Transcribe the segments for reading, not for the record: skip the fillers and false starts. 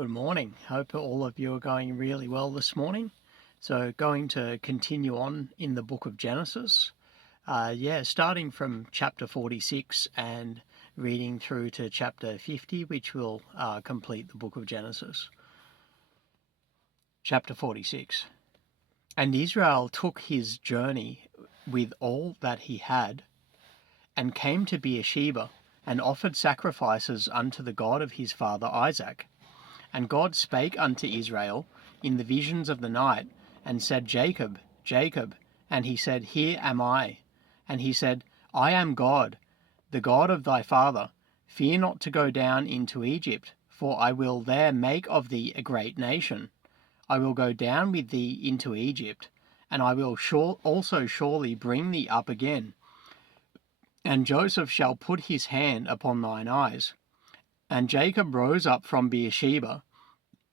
Good morning. Hope all of you are going really well this morning. So going to continue on in the book of Genesis. Starting from chapter 46 and reading through to chapter 50, which will complete the book of Genesis. Chapter 46. And Israel took his journey with all that he had, and came to Beersheba, and offered sacrifices unto the God of his father Isaac. And God spake unto Israel in the visions of the night, and said, Jacob, Jacob. And he said, Here am I. And he said, I am God, the God of thy father. Fear not to go down into Egypt, for I will there make of thee a great nation. I will go down with thee into Egypt, and I will also surely bring thee up again. And Joseph shall put his hand upon thine eyes. And Jacob rose up from Beersheba,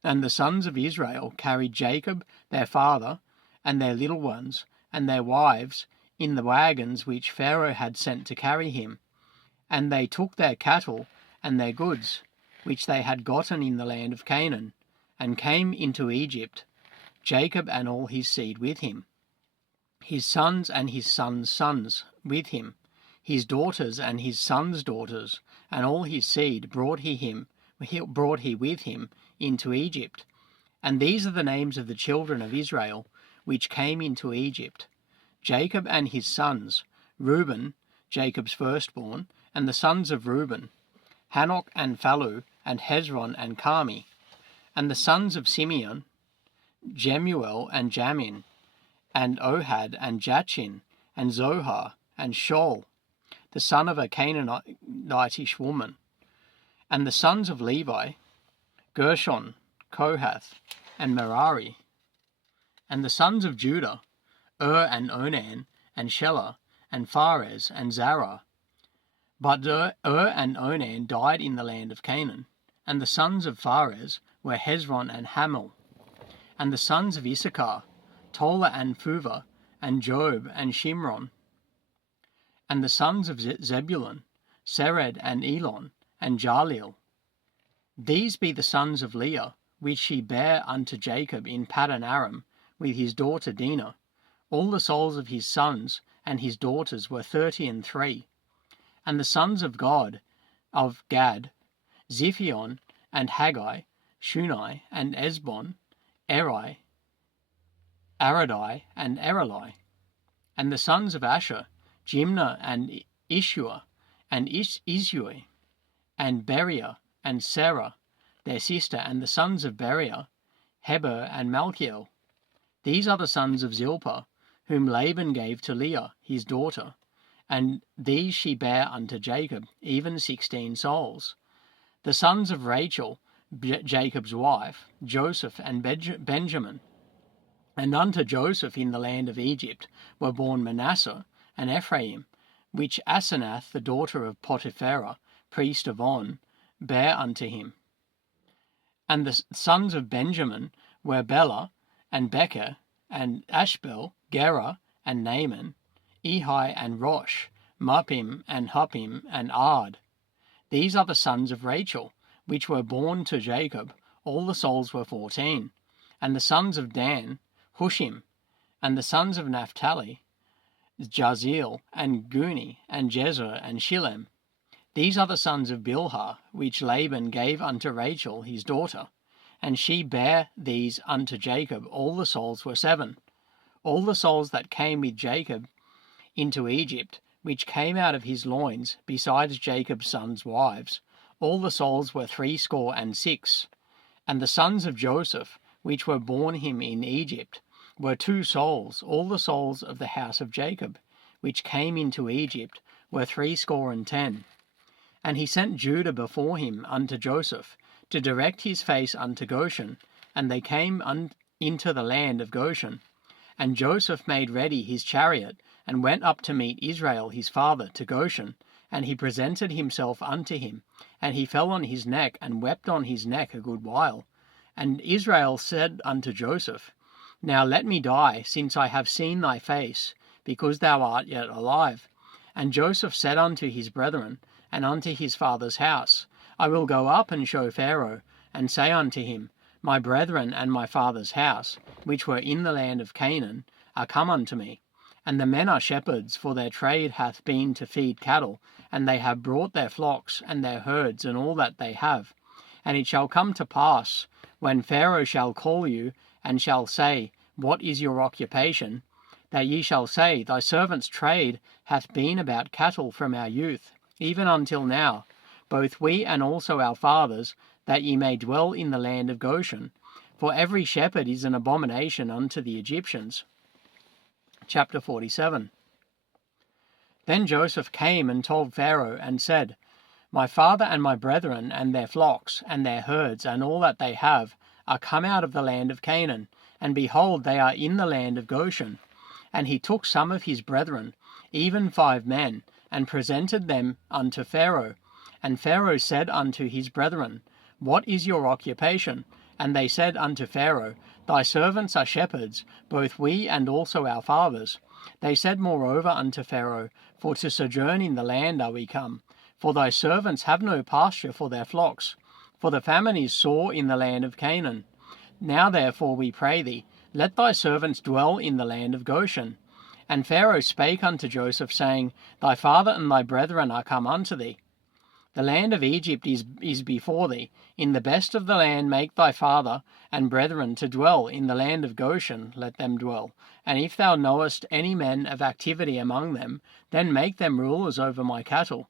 and the sons of Israel carried Jacob their father, and their little ones, and their wives, in the wagons which Pharaoh had sent to carry him. And they took their cattle and their goods, which they had gotten in the land of Canaan, and came into Egypt, Jacob and all his seed with him, his sons and his sons' sons with him, his daughters and his sons' daughters, and all his seed brought he with him into Egypt. And these are the names of the children of Israel, which came into Egypt: Jacob and his sons, Reuben, Jacob's firstborn, and the sons of Reuben, Hanok and Phalu, and Hezron and Carmi. And the sons of Simeon, Jemuel and Jamin, and Ohad and Jachin, and Zohar, and Shaul, the son of a Canaanitish woman. And the sons of Levi, Gershon, Kohath, and Merari. And the sons of Judah, and Onan, and Shelah, and Phares, and Zerah. But and Onan died in the land of Canaan. And the sons of Phares were Hezron and Hamel. And the sons of Issachar, Tola and Phuvah, and Job and Shimron. And the sons of Zebulun, Sered and Elon, and Jaleel. These be the sons of Leah, which she bare unto Jacob in Paddan Aram, with his daughter Dinah. All the souls of his sons and his daughters were 33. And the sons of Gad, Ziphion, and Haggai, Shunai, and Esbon, Eri, Aradai, and Erelai. And the sons of Asher, Jimnah, and Ishua, and Isui, and Beriah, and Sarah, their sister. And the sons of Beriah, Heber, and Malchiel. These are the sons of Zilpah, whom Laban gave to Leah, his daughter. And these she bare unto Jacob, even 16 souls. The sons of Rachel, Jacob's wife, Joseph and Benjamin. And unto Joseph in the land of Egypt were born Manasseh and Ephraim, which Asenath, the daughter of Potipharah, priest of On, bare unto him. And the sons of Benjamin were Bela, and Becher, and Ashbel, Gera, and Naaman, Ehi, and Rosh, Muppim, and Huppim, and Ard. These are the sons of Rachel, which were born to Jacob. All the souls were 14. And the sons of Dan, Hushim. And the sons of Naphtali, Jaziel, and Guni, and Jezer, and Shillem. These are the sons of Bilhah, which Laban gave unto Rachel his daughter. And she bare these unto Jacob. All the souls were 7. All the souls that came with Jacob into Egypt, which came out of his loins, besides Jacob's sons' wives, all the souls were 66. And the sons of Joseph, which were born him in Egypt, were 2 souls. All the souls of the house of Jacob, which came into Egypt, were 70. And he sent Judah before him unto Joseph, to direct his face unto Goshen. And they came into the land of Goshen. And Joseph made ready his chariot, and went up to meet Israel his father to Goshen. And he presented himself unto him, and he fell on his neck, and wept on his neck a good while. And Israel said unto Joseph, Now let me die, since I have seen thy face, because thou art yet alive. And Joseph said unto his brethren, and unto his father's house, I will go up and show Pharaoh, and say unto him, My brethren and my father's house, which were in the land of Canaan, are come unto me. And the men are shepherds, for their trade hath been to feed cattle, and they have brought their flocks and their herds and all that they have. And it shall come to pass, when Pharaoh shall call you, and shall say, What is your occupation? That ye shall say, Thy servant's trade hath been about cattle from our youth, even until now, both we and also our fathers, that ye may dwell in the land of Goshen. For every shepherd is an abomination unto the Egyptians. Chapter 47. Then Joseph came and told Pharaoh, and said, My father and my brethren and their flocks and their herds and all that they have are come out of the land of Canaan, and behold, they are in the land of Goshen. And he took some of his brethren, even 5 men, and presented them unto Pharaoh. And Pharaoh said unto his brethren, What is your occupation? And they said unto Pharaoh, Thy servants are shepherds, both we and also our fathers. They said moreover unto Pharaoh, For to sojourn in the land are we come, for thy servants have no pasture for their flocks, for the famine is sore in the land of Canaan. Now therefore we pray thee, let thy servants dwell in the land of Goshen. And Pharaoh spake unto Joseph, saying, Thy father and thy brethren are come unto thee. The land of Egypt is before thee. In the best of the land make thy father and brethren to dwell. In the land of Goshen let them dwell. And if thou knowest any men of activity among them, then make them rulers over my cattle.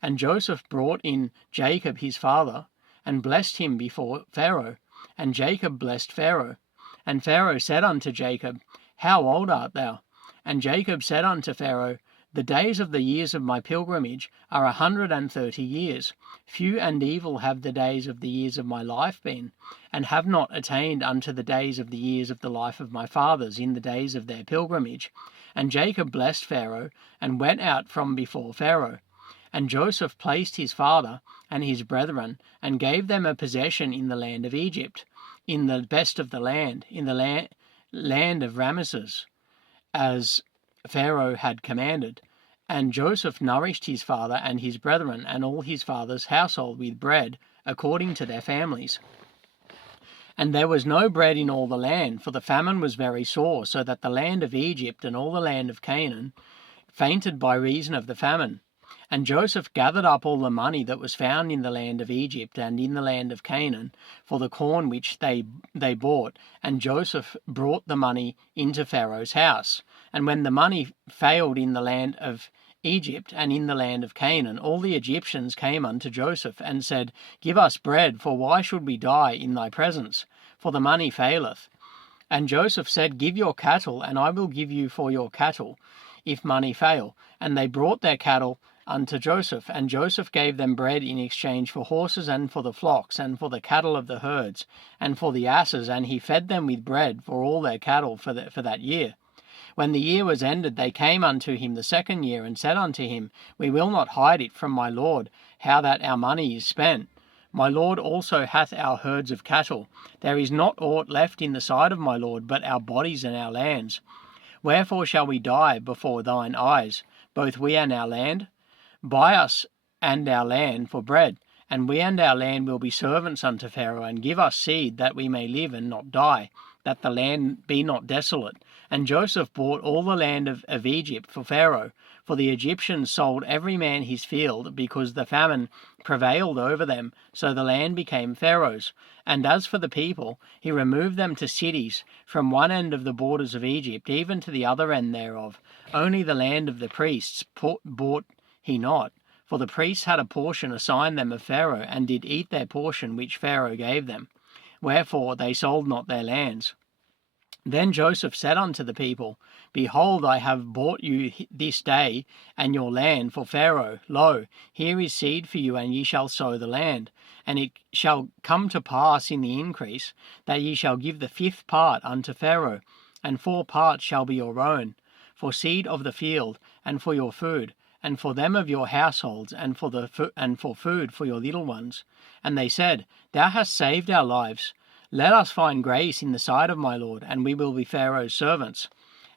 And Joseph brought in Jacob his father, and blessed him before Pharaoh. And Jacob blessed Pharaoh. And Pharaoh said unto Jacob, How old art thou? And Jacob said unto Pharaoh, The days of the years of my pilgrimage are 130 years. Few and evil have the days of the years of my life been, and have not attained unto the days of the years of the life of my fathers in the days of their pilgrimage. And Jacob blessed Pharaoh, and went out from before Pharaoh. And Joseph placed his father and his brethren, and gave them a possession in the land of Egypt, in the best of the land, in the land of Ramesses, as Pharaoh had commanded. And Joseph nourished his father and his brethren and all his father's household with bread, according to their families. And there was no bread in all the land, for the famine was very sore, so that the land of Egypt and all the land of Canaan fainted by reason of the famine. And Joseph gathered up all the money that was found in the land of Egypt and in the land of Canaan, for the corn which they bought. And Joseph brought the money into Pharaoh's house. And when the money failed in the land of Egypt and in the land of Canaan, all the Egyptians came unto Joseph, and said, Give us bread, for why should we die in thy presence? For the money faileth. And Joseph said, Give your cattle, and I will give you for your cattle, if money fail. And they brought their cattle unto Joseph, and Joseph gave them bread in exchange for horses, and for the flocks, and for the cattle of the herds, and for the asses, and he fed them with bread for all their cattle for that year. When the year was ended, they came unto him the 2nd year, and said unto him, We will not hide it from my lord, how that our money is spent. My lord also hath our herds of cattle. There is not aught left in the sight of my lord, but our bodies and our lands. Wherefore shall we die before thine eyes, both we and our land? Buy us and our land for bread, and we and our land will be servants unto Pharaoh, and give us seed, that we may live and not die, that the land be not desolate. And Joseph bought all the land of Egypt for Pharaoh, for the Egyptians sold every man his field, because the famine prevailed over them, so the land became Pharaoh's. And as for the people, he removed them to cities, from one end of the borders of Egypt, even to the other end thereof. Only the land of the priests bought he not, for the priests had a portion assigned them of Pharaoh, and did eat their portion which Pharaoh gave them. Wherefore they sold not their lands. Then Joseph said unto the people, Behold, I have bought you this day and your land for Pharaoh. Lo, here is seed for you, and ye shall sow the land. And it shall come to pass in the increase, that ye shall give the 5th part unto Pharaoh, and 4 parts shall be your own, for seed of the field, and for your food, and for them of your households, and for food for your little ones. And they said, Thou hast saved our lives. Let us find grace in the sight of my lord, and we will be Pharaoh's servants.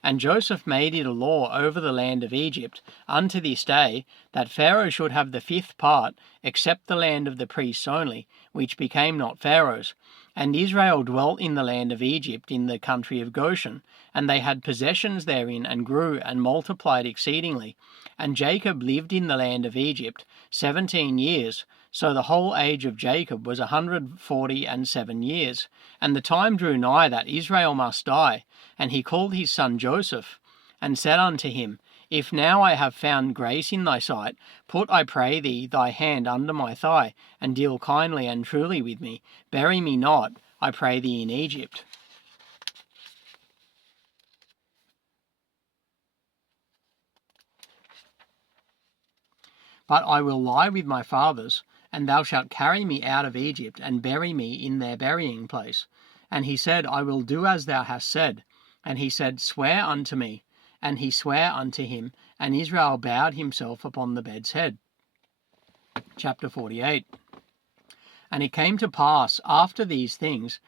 And Joseph made it a law over the land of Egypt unto this day, that Pharaoh should have the 5th part, except the land of the priests only, which became not Pharaoh's. And Israel dwelt in the land of Egypt, in the country of Goshen, and they had possessions therein, and grew and multiplied exceedingly. And Jacob lived in the land of Egypt 17 years, so the whole age of Jacob was 147 years. And the time drew nigh that Israel must die, and he called his son Joseph, and said unto him, If now I have found grace in thy sight, put, I pray thee, thy hand under my thigh, and deal kindly and truly with me. Bury me not, I pray thee, in Egypt. But I will lie with my fathers, and thou shalt carry me out of Egypt, and bury me in their burying place. And he said, I will do as thou hast said. And he said, Swear unto me. And he sware unto him, and Israel bowed himself upon the bed's head. Chapter 48. And it came to pass after these things,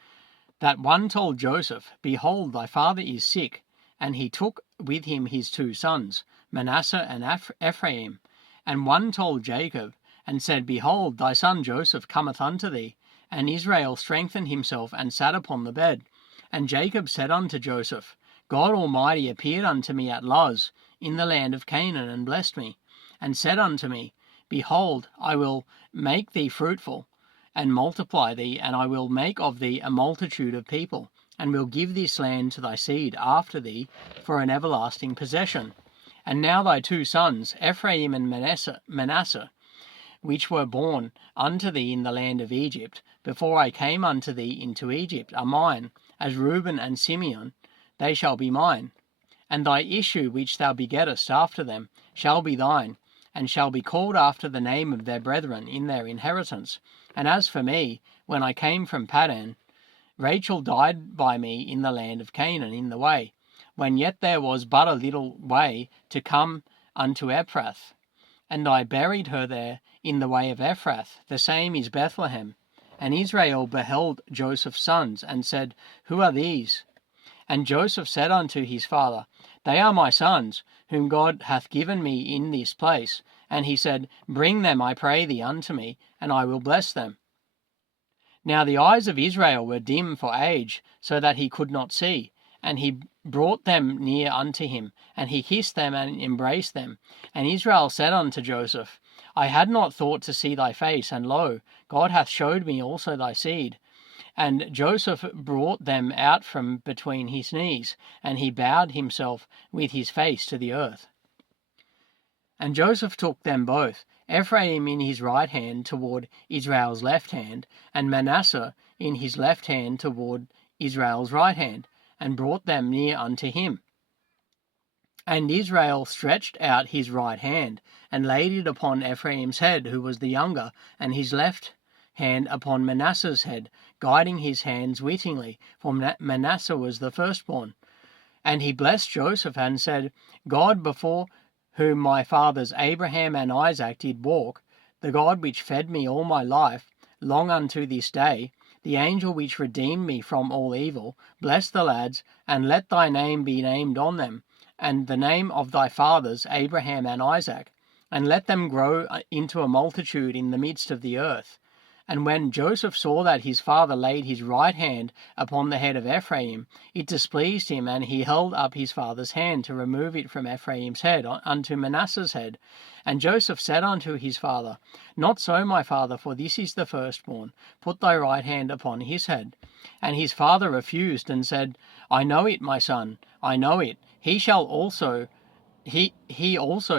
that one told Joseph, Behold, thy father is sick. And he took with him his 2 sons, Manasseh and Ephraim. And one told Jacob, and said, Behold, thy son Joseph cometh unto thee. And Israel strengthened himself, and sat upon the bed. And Jacob said unto Joseph, God Almighty appeared unto me at Luz, in the land of Canaan, and blessed me, and said unto me, Behold, I will make thee fruitful, and multiply thee, and I will make of thee a multitude of people, and will give this land to thy seed after thee for an everlasting possession. And now thy 2 sons, Ephraim and Manasseh, which were born unto thee in the land of Egypt, before I came unto thee into Egypt, are mine, as Reuben and Simeon, they shall be mine. And thy issue which thou begettest after them shall be thine, and shall be called after the name of their brethren in their inheritance. And as for me, when I came from Paddan, Rachel died by me in the land of Canaan in the way, when yet there was but a little way to come unto Ephrath. And I buried her there in the way of Ephrath, the same is Bethlehem. And Israel beheld Joseph's sons, and said, Who are these? And Joseph said unto his father, They are my sons, whom God hath given me in this place. And he said, Bring them, I pray thee, unto me, and I will bless them. Now the eyes of Israel were dim for age, so that he could not see. And he brought them near unto him, and he kissed them and embraced them. And Israel said unto Joseph, I had not thought to see thy face, and lo, God hath showed me also thy seed. And Joseph brought them out from between his knees, and he bowed himself with his face to the earth. And Joseph took them both, Ephraim in his right hand toward Israel's left hand, and Manasseh in his left hand toward Israel's right hand, and brought them near unto him. And Israel stretched out his right hand, and laid it upon Ephraim's head, who was the younger, and his left hand upon Manasseh's head, guiding his hands wittingly, for Manasseh was the firstborn. And he blessed Joseph, and said, God, before whom my fathers Abraham and Isaac did walk, the God which fed me all my life, long unto this day, the angel which redeemed me from all evil, bless the lads, and let thy name be named on them, and the name of thy fathers Abraham and Isaac, and let them grow into a multitude in the midst of the earth. And when Joseph saw that his father laid his right hand upon the head of Ephraim, it displeased him, and he held up his father's hand to remove it from Ephraim's head unto Manasseh's head. And Joseph said unto his father, Not so, my father, for this is the firstborn. Put thy right hand upon his head. And his father refused, and said, I know it, my son, I know it. He also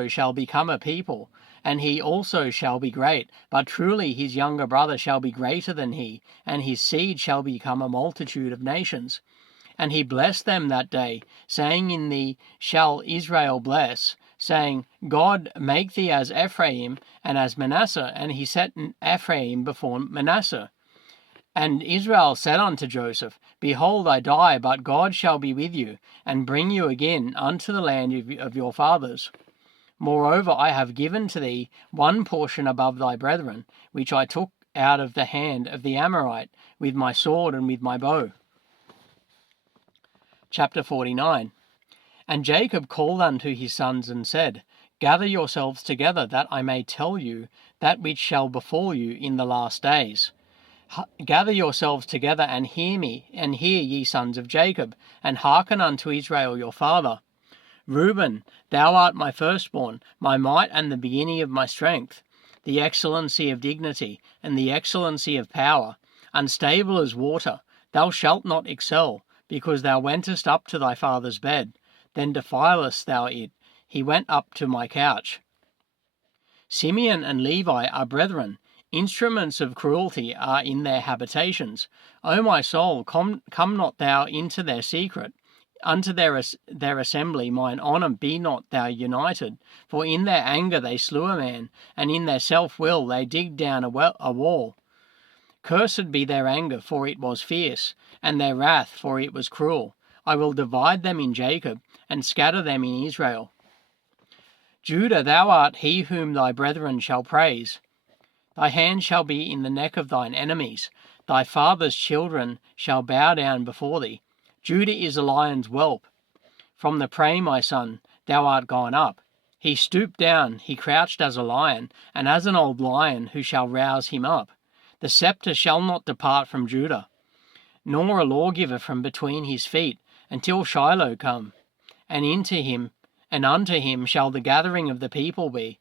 shall become a people, and he also shall be great. But truly his younger brother shall be greater than he, and his seed shall become a multitude of nations. And he blessed them that day, saying, In thee shall Israel bless, saying, God make thee as Ephraim and as Manasseh. And he set Ephraim before Manasseh. And Israel said unto Joseph, Behold, I die, but God shall be with you, and bring you again unto the land of your fathers. Moreover, I have given to thee one portion above thy brethren, which I took out of the hand of the Amorite, with my sword and with my bow. Chapter 49. And Jacob called unto his sons and said, Gather yourselves together, that I may tell you that which shall befall you in the last days. Gather yourselves together, and hear me, and hear, ye sons of Jacob, and hearken unto Israel your father. Reuben, thou art my firstborn, my might and the beginning of my strength, the excellency of dignity, and the excellency of power. Unstable as water, thou shalt not excel, because thou wentest up to thy father's bed. Then defilest thou it. He went up to my couch. Simeon and Levi are brethren. Instruments of cruelty are in their habitations. O my soul, come not thou into their secret. Unto their assembly mine honour be not thou united. For in their anger they slew a man, and in their self-will they digged down a wall. Cursed be their anger, for it was fierce, and their wrath, for it was cruel. I will divide them in Jacob, and scatter them in Israel. Judah, thou art he whom thy brethren shall praise. Thy hand shall be in the neck of thine enemies. Thy father's children shall bow down before thee. Judah is a lion's whelp. From the prey, my son, thou art gone up. He stooped down, he crouched as a lion, and as an old lion, who shall rouse him up? The scepter shall not depart from Judah, nor a lawgiver from between his feet, until Shiloh come, and unto him shall the gathering of the people be,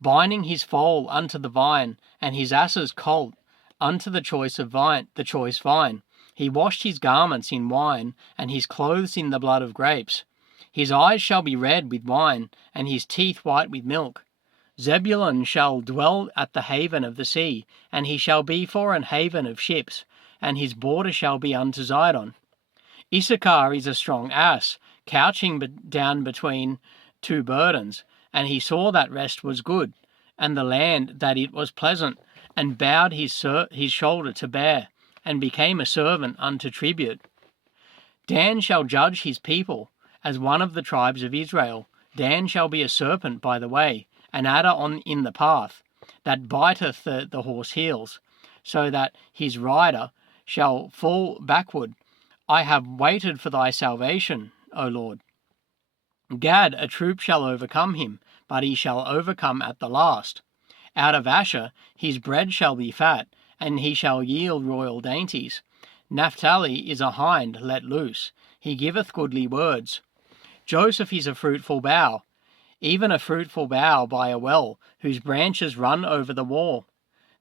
binding his foal unto the vine, and his ass's colt unto the choice vine. He washed his garments in wine, and his clothes in the blood of grapes. His eyes shall be red with wine, and his teeth white with milk. Zebulun shall dwell at the haven of the sea, and he shall be for an haven of ships, and his border shall be unto Zidon. Issachar is a strong ass, couching down between two burdens, and he saw that rest was good, and the land that it was pleasant, and bowed his shoulder to bear, and became a servant unto tribute. Dan shall judge his people, as one of the tribes of Israel. Dan shall be a serpent by the way, an adder in the path, that biteth the horse heels, so that his rider shall fall backward. I have waited for thy salvation, O Lord. Gad, a troop shall overcome him, but he shall overcome at the last. Out of Asher his bread shall be fat, and he shall yield royal dainties. Naphtali is a hind let loose, he giveth goodly words. Joseph is a fruitful bough, even a fruitful bough by a well, whose branches run over the wall.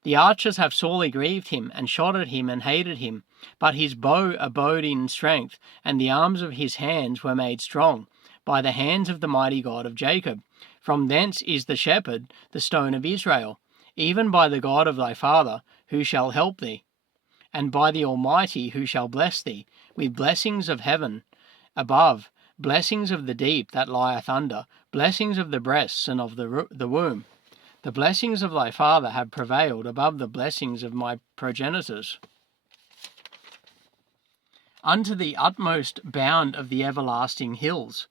The archers have sorely grieved him, and shot at him, and hated him. But his bow abode in strength, and the arms of his hands were made strong, by the hands of the mighty God of Jacob. From thence is the shepherd, the stone of Israel, even by the God of thy father, who shall help thee, and by the Almighty, who shall bless thee, with blessings of heaven above, blessings of the deep that lieth under, blessings of the breasts and of the womb. The blessings of thy father have prevailed above the blessings of my progenitors. Unto the utmost bound of the everlasting hills,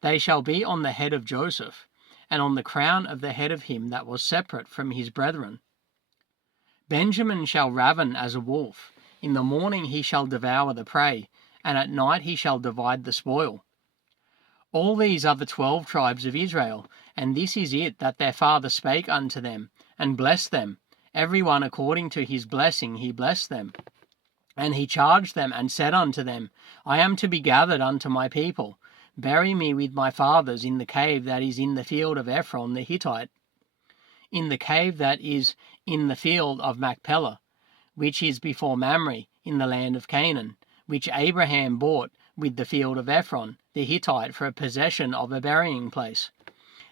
they shall be on the head of Joseph, and on the crown of the head of him that was separate from his brethren. Benjamin shall raven as a wolf. In the morning he shall devour the prey, and at night he shall divide the spoil. All these are the 12 tribes of Israel, and this is it that their father spake unto them, and blessed them. Every one according to his blessing he blessed them. And he charged them, and said unto them, I am to be gathered unto my people. Bury me with my fathers in the cave that is in the field of Ephron the Hittite, in the cave that is in the field of Machpelah, which is before Mamre, in the land of Canaan, which Abraham bought with the field of Ephron the Hittite for a possession of a burying place.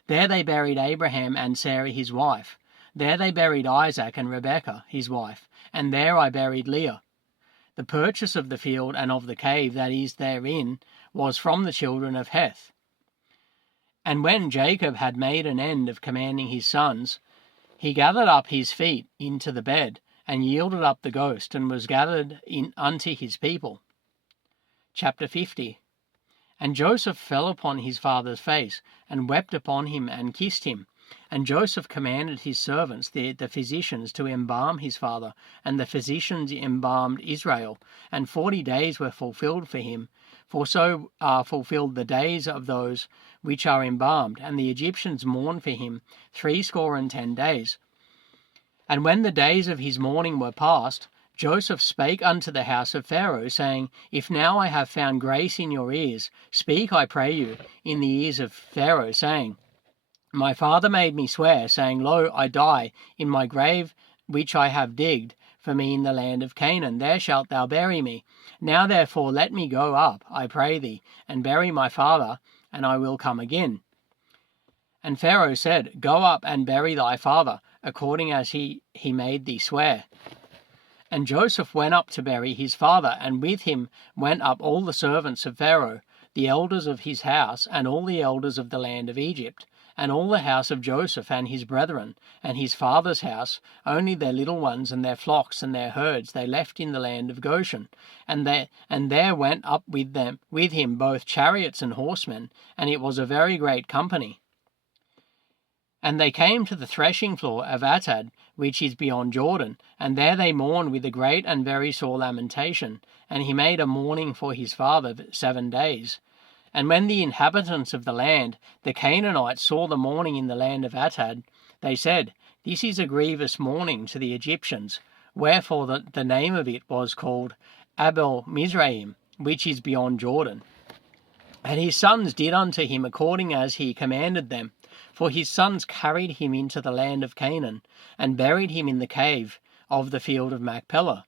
There they buried Abraham and Sarah his wife. There they buried Isaac and Rebekah his wife, and there I buried Leah. The purchase of the field and of the cave that is therein was from the children of Heth. And when Jacob had made an end of commanding his sons, he gathered up his feet into the bed, and yielded up the ghost, and was gathered in unto his people. Chapter 50. And Joseph fell upon his father's face, and wept upon him, and kissed him. And Joseph commanded his servants, the physicians, to embalm his father, and the physicians embalmed Israel. And 40 days were fulfilled for him, for so are fulfilled the days of those which are embalmed, and the Egyptians mourned for him 70 days. And when the days of his mourning were past, Joseph spake unto the house of Pharaoh, saying, If now I have found grace in your ears, speak, I pray you, in the ears of Pharaoh, saying, My father made me swear, saying, Lo, I die in my grave which I have digged for me in the land of Canaan. There shalt thou bury me. Now therefore let me go up, I pray thee, and bury my father, and I will come again. And Pharaoh said, Go up and bury thy father, according as he made thee swear. And Joseph went up to bury his father, and with him went up all the servants of Pharaoh, the elders of his house, and all the elders of the land of Egypt, and all the house of Joseph and his brethren, and his father's house. Only their little ones and their flocks and their herds they left in the land of Goshen. And there went up with him both chariots and horsemen, and it was a very great company. And they came to the threshing floor of Atad, which is beyond Jordan, and there they mourned with a great and very sore lamentation. And he made a mourning for his father 7 days. And when the inhabitants of the land, the Canaanites, saw the mourning in the land of Atad, they said, This is a grievous mourning to the Egyptians. Wherefore the name of it was called Abel Mizraim, which is beyond Jordan. And his sons did unto him according as he commanded them. For his sons carried him into the land of Canaan, and buried him in the cave of the field of Machpelah,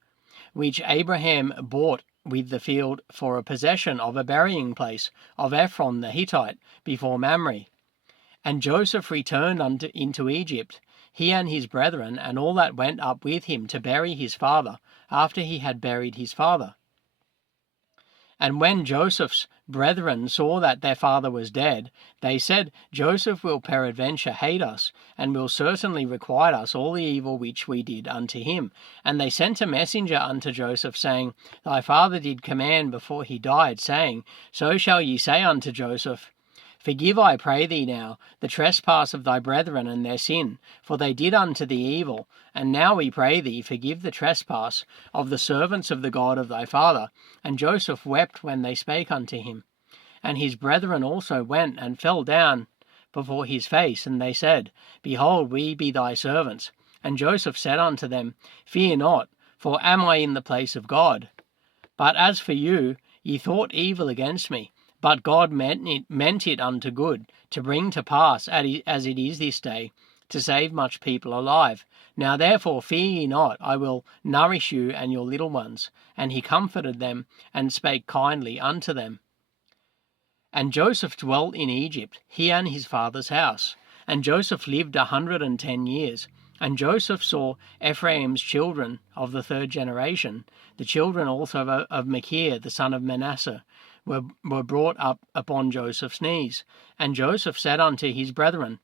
which Abraham bought with the field for a possession of a burying place of Ephron the Hittite before Mamre. And Joseph returned into Egypt, he and his brethren, and all that went up with him to bury his father, after he had buried his father. And when Joseph's brethren saw that their father was dead, they said, Joseph will peradventure hate us, and will certainly requite us all the evil which we did unto him. And they sent a messenger unto Joseph, saying, Thy father did command before he died, saying, So shall ye say unto Joseph, Forgive, I pray thee now, the trespass of thy brethren and their sin, for they did unto thee evil. And now we pray thee, forgive the trespass of the servants of the God of thy father. And Joseph wept when they spake unto him. And his brethren also went and fell down before his face, and they said, Behold, we be thy servants. And Joseph said unto them, Fear not, for am I in the place of God? But as for you, ye thought evil against me, but God meant it unto good, to bring to pass, as it is this day, to save much people alive. Now therefore fear ye not, I will nourish you and your little ones. And he comforted them, and spake kindly unto them. And Joseph dwelt in Egypt, he and his father's house. And Joseph lived 110 years. And Joseph saw Ephraim's children of the 3rd generation. The children also of Machir, the son of Manasseh, were brought up upon Joseph's knees. And Joseph said unto his brethren,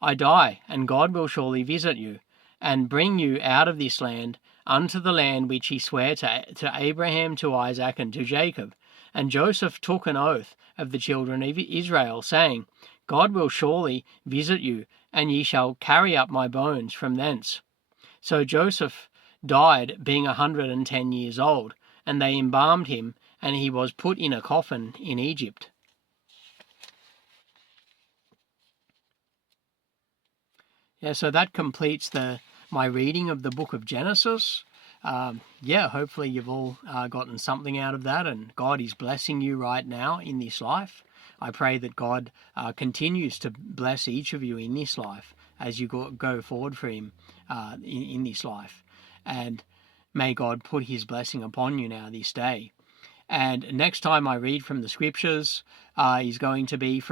I die, and God will surely visit you, and bring you out of this land unto the land which he sware to Abraham, to Isaac, and to Jacob. And Joseph took an oath of the children of Israel, saying, God will surely visit you, and ye shall carry up my bones from thence. So Joseph died, being 110 years old, and they embalmed him, and he was put in a coffin in Egypt. Yeah, so that completes my reading of the book of Genesis. Hopefully you've all gotten something out of that, and God is blessing you right now in this life. I pray that God continues to bless each of you in this life as you go forward for him in this life. And may God put his blessing upon you now this day. And next time I read from the scriptures is going to be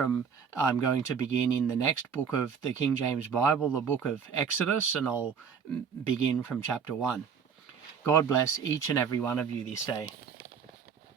I'm going to begin in the next book of the King James Bible, the book of Exodus, and I'll begin from chapter 1. God bless each and every one of you this day.